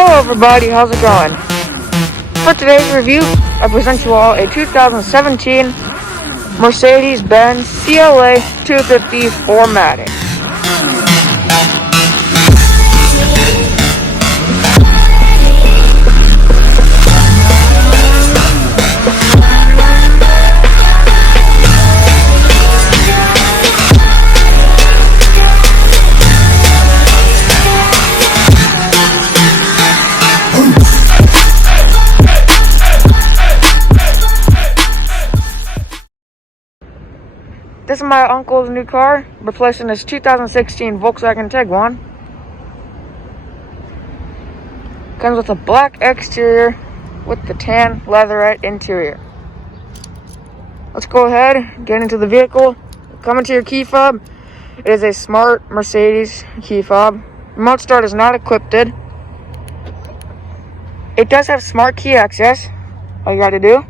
Hello everybody, how's it going? For today's review, I present you all a 2017 Mercedes-Benz CLA250 4Matic. This is my uncle's new car, replacing his 2016 Volkswagen Tiguan. Comes with a black exterior with the tan leatherette interior. Let's go ahead, get into the vehicle. Coming to your key fob, it is a smart Mercedes key fob. Remote start is not equipped. It does have smart key access. All you gotta do,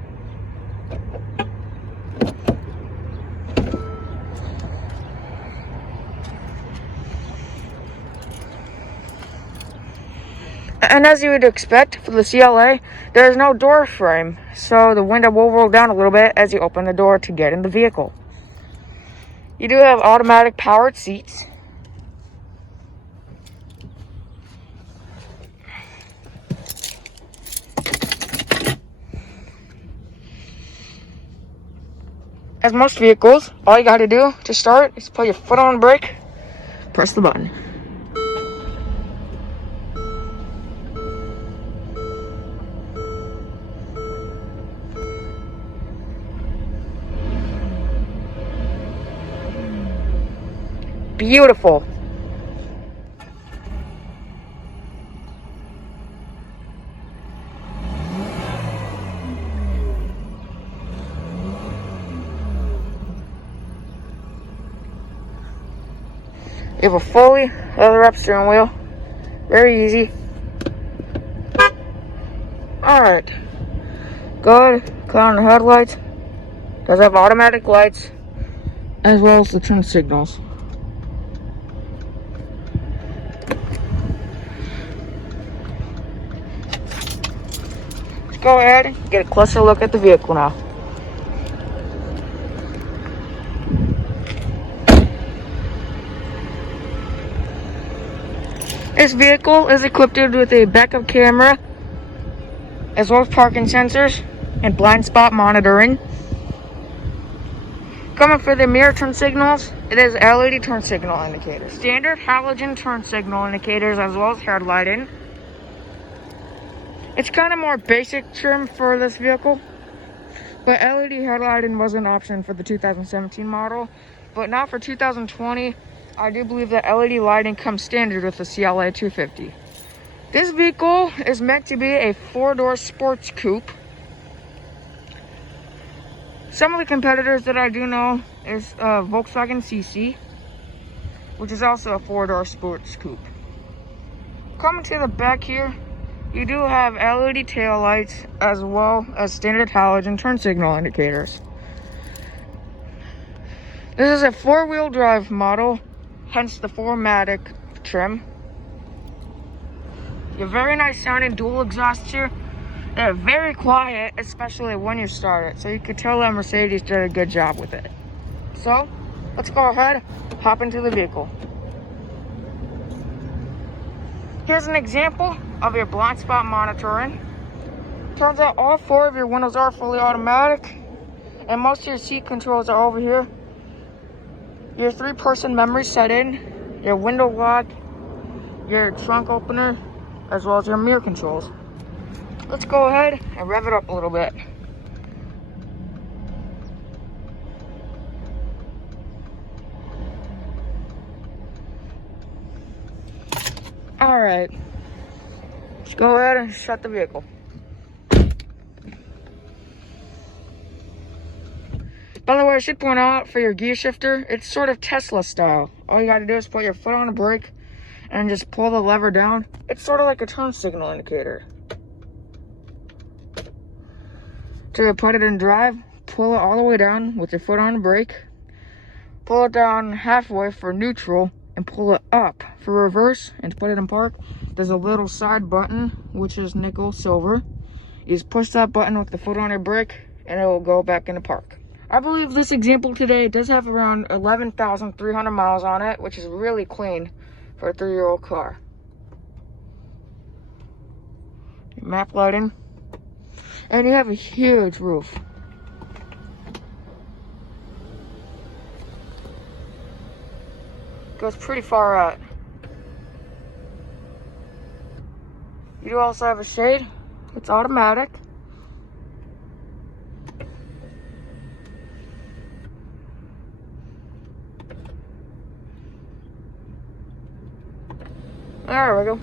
and as you would expect for the CLA, there is no door frame, so the window will roll down a little bit as you open the door to get in the vehicle. You do have automatic powered seats. As most vehicles, all you gotta do to start is put your foot on the brake, press the button. Beautiful. You have a fully leather-wrapped steering wheel. Very easy. Alright. Good. Cut on the headlights. Does have automatic lights, as well as the turn signals. Let's go ahead and get a closer look at the vehicle now. This vehicle is equipped with a backup camera, as well as parking sensors and blind spot monitoring. Coming for the mirror turn signals, it is LED turn signal indicators, standard halogen turn signal indicators, as well as headlighting. It's kind of more basic trim for this vehicle, but LED headlighting was an option for the 2017 model. But now for 2020, I do believe that LED lighting comes standard with the CLA250. This vehicle is meant to be a four-door sports coupe. Some of the competitors that I do know is Volkswagen CC, which is also a four-door sports coupe. Coming to the back here, you do have LED taillights as well as standard halogen turn signal indicators. This is a four-wheel drive model, hence the 4Matic trim. You have very nice sounding dual exhausts here. They're very quiet, especially when you start it. So you could tell that Mercedes did a good job with it. So, let's go ahead, hop into the vehicle. Here's an example of your blind spot monitoring. Turns out all four of your windows are fully automatic, and most of your seat controls are over here. Your three-person memory set in, your window lock, your trunk opener, as well as your mirror controls. Let's go ahead and rev it up a little bit. Alright, let's go ahead and shut the vehicle. By the way, I should point out for your gear shifter, it's sort of Tesla style. All you gotta do is put your foot on the brake and just pull the lever down. It's sort of like a turn signal indicator. To put it in drive, pull it all the way down with your foot on the brake. Pull it down halfway for neutral, and pull it up. For reverse and to put it in park, there's a little side button, which is nickel silver. You just push that button with the foot on your brake and it will go back into park. I believe this example today does have around 11,300 miles on it, which is really clean for a 3-year-old car. Map lighting. And you have a huge roof. Goes pretty far out. You do also have a shade. It's automatic. There we go.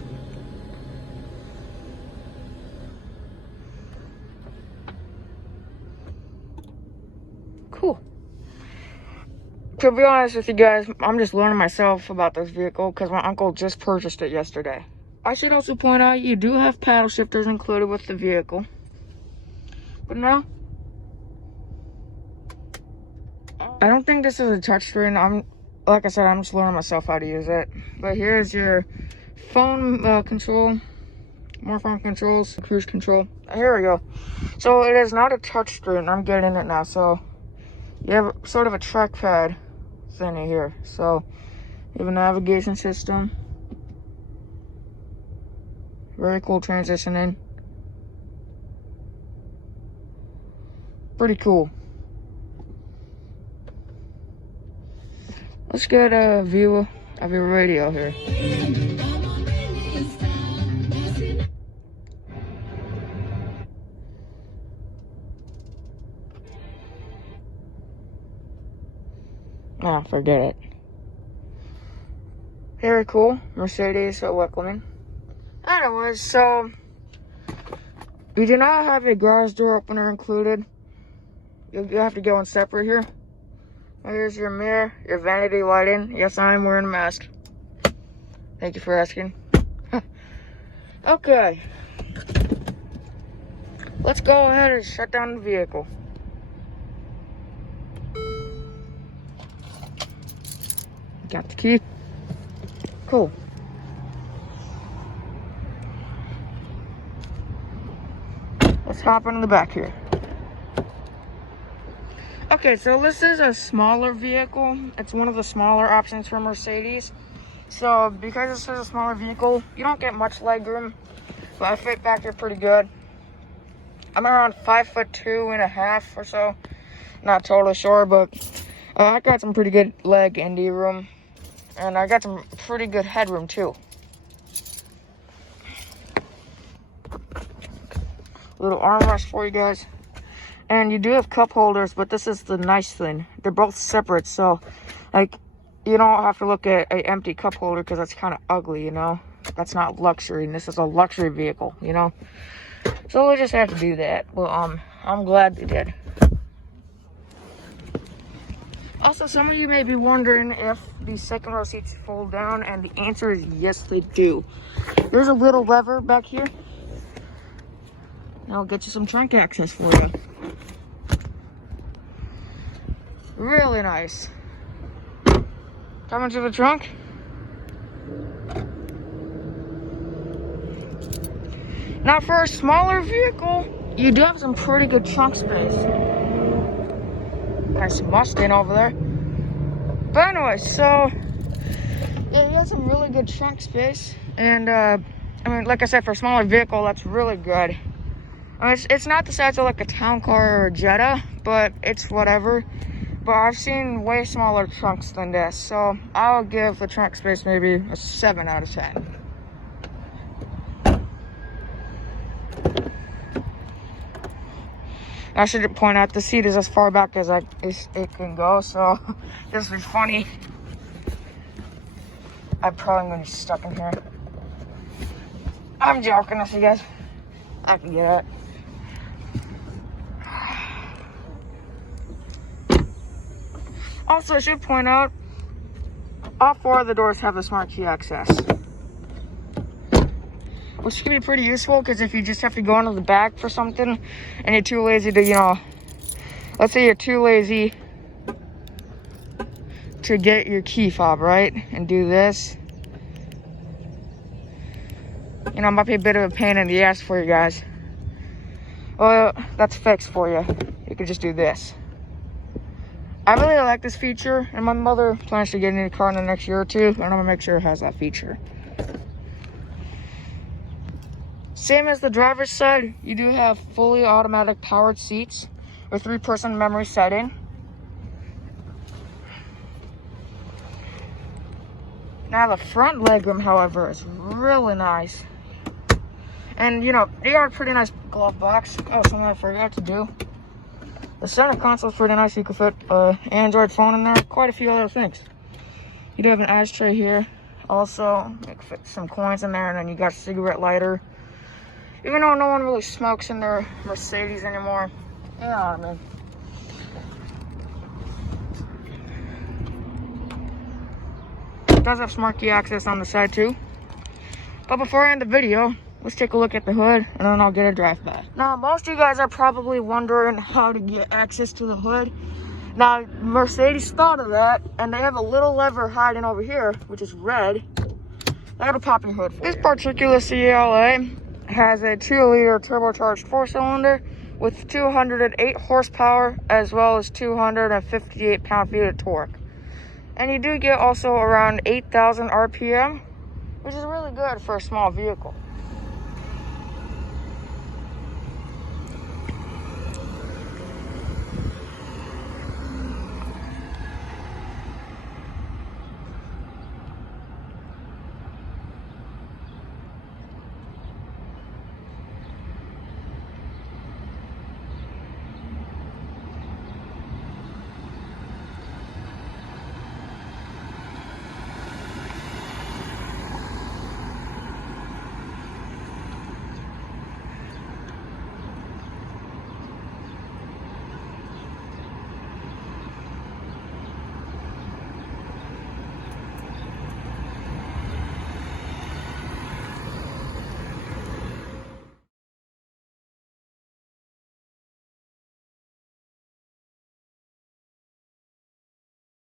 Cool. To be honest with you guys, I'm just learning myself about this vehicle because my uncle just purchased it yesterday. I should also point out you do have paddle shifters included with the vehicle. But no, I don't think this is a touchscreen. Like I said, I'm just learning myself how to use it. But here's your phone control, more phone controls, cruise control. Here we go. So it is not a touchscreen. I'm getting it now. So you have sort of a trackpad thingy here. So you have a navigation system. Very cool transition in. Pretty cool. Let's get a view of your radio here. Ah, forget it. Very cool. Mercedes Weckelman. Anyways, so you do not have a garage door opener included. You have to go in separate here. Here's your mirror, your vanity lighting. Yes, I am wearing a mask. Thank you for asking. Okay. Let's go ahead and shut down the vehicle. Got the key. Cool. Let's hop into the back here. Okay, so this is a smaller vehicle. It's one of the smaller options for Mercedes. So because this is a smaller vehicle, you don't get much leg room, but I fit back here pretty good. I'm around 5'2.5" or so. Not totally sure, but I got some pretty good leg and knee room, and I got some pretty good headroom too. Little armrest for you guys. And you do have cup holders, but this is the nice thing. They're both separate, so like you don't have to look at an empty cup holder because that's kind of ugly, you know. That's not luxury, and this is a luxury vehicle, you know. So we just have to do that. Well, I'm glad they did. Also, some of you may be wondering if the second row seats fold down, and the answer is yes, they do. There's a little lever back here. I'll get you some trunk access for you. Really nice. Coming to the trunk. Now for a smaller vehicle, you do have some pretty good trunk space. Nice Mustang over there. But anyway, so yeah, you have some really good trunk space. And I mean, like I said, for a smaller vehicle, that's really good. I mean, it's not the size of like a town car or a Jetta, but it's whatever. But I've seen way smaller trunks than this, so I'll give the trunk space maybe a 7 out of 10. I should point out the seat is as far back as it can go, so this will be funny. I'm probably gonna be stuck in here. I'm joking with you guys. I can get it. Also, I should point out, all 4 of the doors have the smart key access, which can be pretty useful because if you just have to go into the back for something and you're too lazy to, you know, let's say you're too lazy to get your key fob, right? And do this. You know, it might be a bit of a pain in the ass for you guys. Well, that's fixed for you. You can just do this. I really like this feature, and my mother plans to get a new car in the next year or two, and I'm gonna make sure it has that feature. Same as the driver's side, you do have fully automatic powered seats or 3-person memory setting. Now the front legroom, however, is really nice. And you know, they are a pretty nice glove box. Oh, something I forgot to do. The center console is pretty nice. You can fit an Android phone in there, quite a few other things. You do have an ashtray here. Also, you can fit some coins in there, and then you got a cigarette lighter. Even though no one really smokes in their Mercedes anymore. You know what I mean. It does have smart key access on the side too. But before I end the video, let's take a look at the hood, and then I'll get a drive by. Now, most of you guys are probably wondering how to get access to the hood. Now, Mercedes thought of that, and they have a little lever hiding over here, which is red. That'll pop your hood for you. This particular CLA has a 2-liter turbocharged 4-cylinder with 208 horsepower, as well as 258 pound-feet of torque. And you do get also around 8,000 RPM, which is really good for a small vehicle.